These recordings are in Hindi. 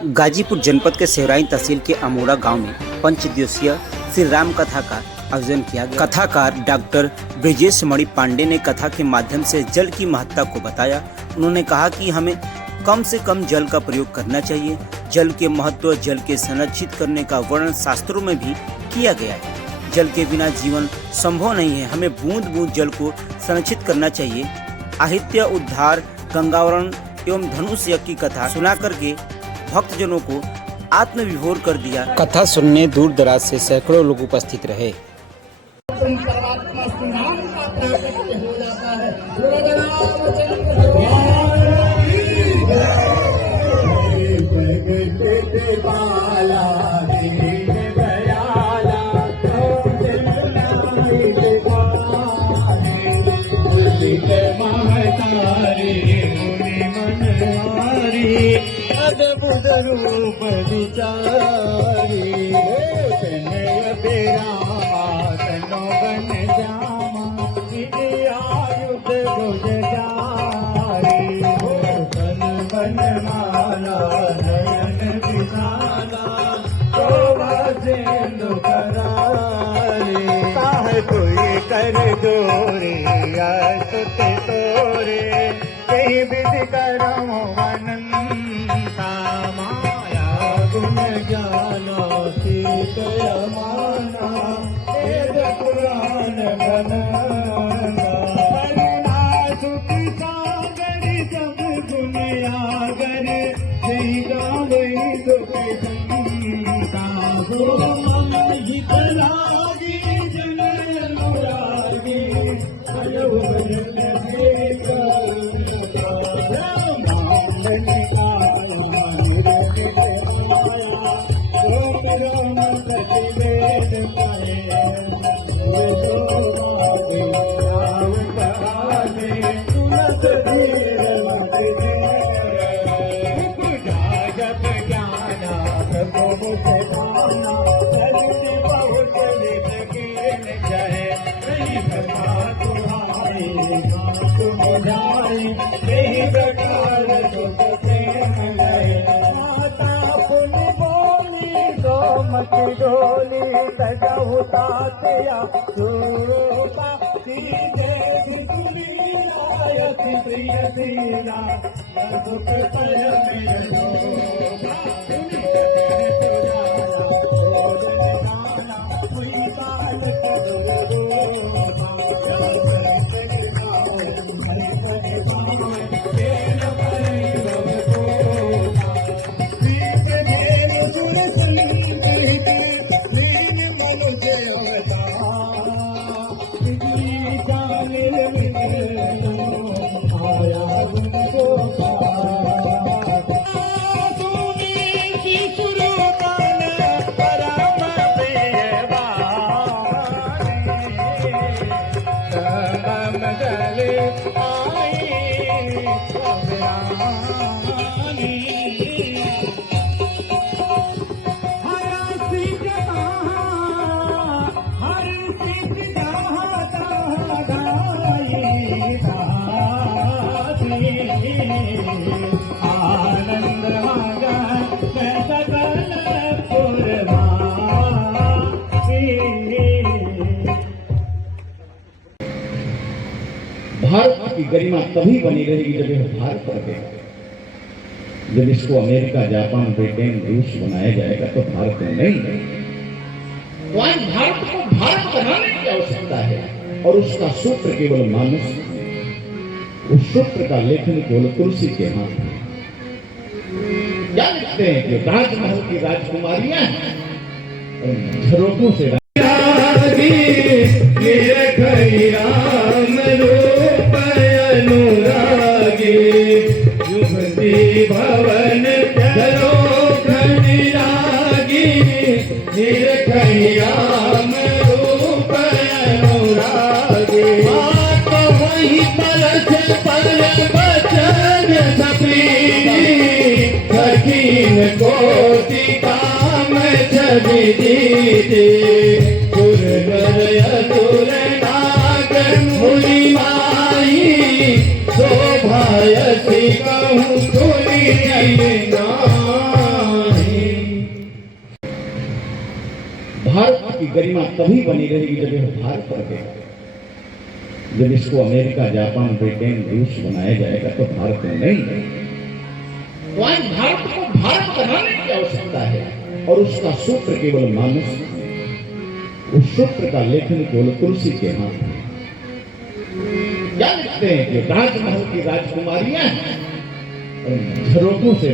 गाजीपुर जनपद के सेवराई तहसील के अमोड़ा गांव में पंचदिवसीय श्री राम कथा का आयोजन किया गया। कथाकार डॉक्टर ब्रजेश मणि पांडे ने कथा के माध्यम से जल की महत्ता को बताया। उन्होंने कहा कि हमें कम से कम जल का प्रयोग करना चाहिए। जल के महत्व, जल के संरक्षित करने का वर्णन शास्त्रों में भी किया गया है। जल के बिना जीवन संभव नहीं है। हमें बूंद बूंद जल को संरक्षित करना चाहिए। आहित्य, उद्धार, गंगावरण एवं धनुष यज्ञ की कथा सुना करके भक्तजनों को आत्मविभोर कर दिया। कथा सुनने दूर दराज से सैकड़ों लोग उपस्थित रहे। रूप विचारी तनो बन जामा आयुध भुज जारी तन बन माला नयन विशाला शोभा सिंधु करारी काहे कोई कर जोरे अस्तुत तोरे कहीं विधि करम वनन माना वेद पुराण सुखी सागर सब गुनियागर जय गावे सुखी संता हित लागी जन अनुरागी भयो डोली सजाऊता तेया सूता सीधे दुनिया प्रिय दीना सुख पल भारत की गरिमा तभी बनी रहेगी जब यह भारत रहेगा। जब इसको अमेरिका, जापान, ब्रिटेन, रूस बनाया जाएगा तो भारत में नहीं। तो आज भारत को भारत बनाने की आवश्यकता है और उसका सूत्र केवल मानस, उस सूत्र का लेखन केवल तुलसी के हाथ में। क्या लिखते हैं कि राजमहल की राजकुमारियां झरोखों से भवन धरो खनिरागी निरखयाम रूप अनुरागी तो वही परस पर बचन सप्रीति सखीन कोटि काम छवि दीदी सुर नर असुर नाग मुनि माई शोभायसी कहूँ सुनी की गरिमा तभी बनी रहेगी जब यह भारत रहेगा। जब इसको अमेरिका, जापान, ब्रिटेन, रूस बनाया जाएगा तो भारत में नहीं। तो आज भारत को भारत बनाने की आवश्यकता है और उसका सूत्र केवल मानस, उस सूत्र का लेखन केवल तुलसी के हाथ में। क्या लिखते हैं कि राजमहल की राजकुमारियां झरोखों से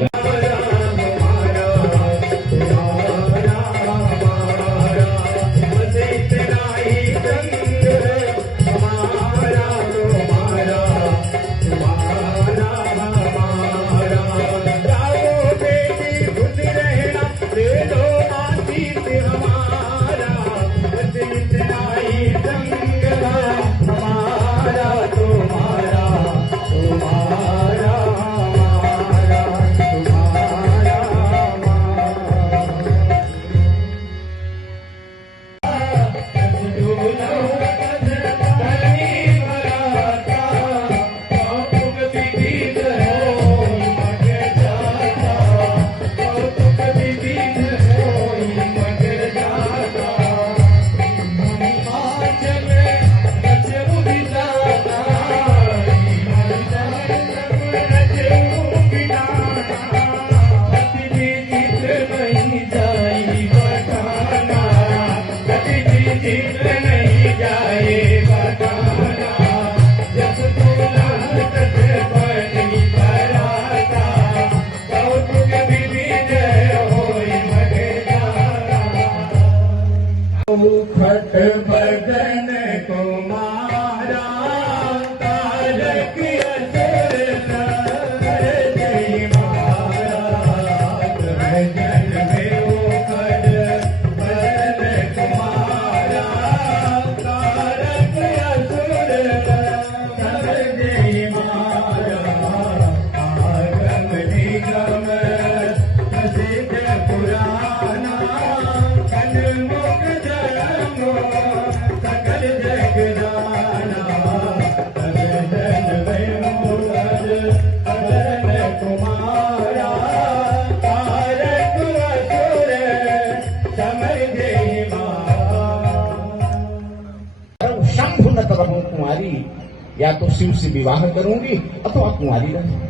खट बदन को मारा तारक असर जय महाराज जन में वो खट बदन को मारा तारक असुर जय महाराज आगम निगम प्रसिद्ध पुराना कनमुख सकल जगदाना अजन वैमुरज अजन कुमारा तारक असुर समर जय शंभु न करहूं कुंवारी, या तो शिव से विवाह करूंगी अथवा कुंवारी रहूंगी।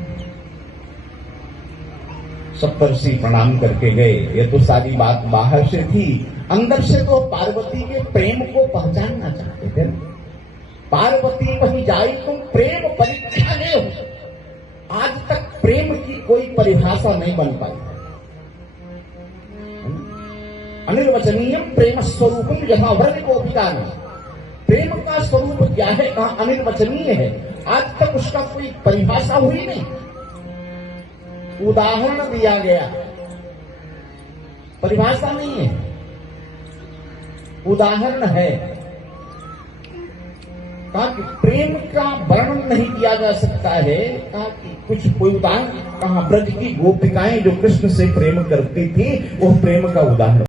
सप्तर्षि प्रणाम करके गए। ये तो सारी बात बाहर से थी, अंदर से तो पार्वती के प्रेम को पहचानना चाहते थे। पार्वती कहीं जाई तुम प्रेम परीक्षा ले हो। आज तक प्रेम की कोई परिभाषा नहीं बन पाई। अनिर्वचनीय प्रेम स्वरूप यथा वर्ण को विकार। प्रेम का स्वरूप क्या है, कहा अनिर्वचनीय है। आज तक उसका कोई परिभाषा हुई नहीं, उदाहरण दिया गया, परिभाषा नहीं है, उदाहरण है। कहा कि प्रेम का वर्णन नहीं किया जा सकता है। कहा कि कुछ कोई उदाहरण, कहा ब्रज की गोपिकाएं जो कृष्ण से प्रेम करती थी, वो प्रेम का उदाहरण।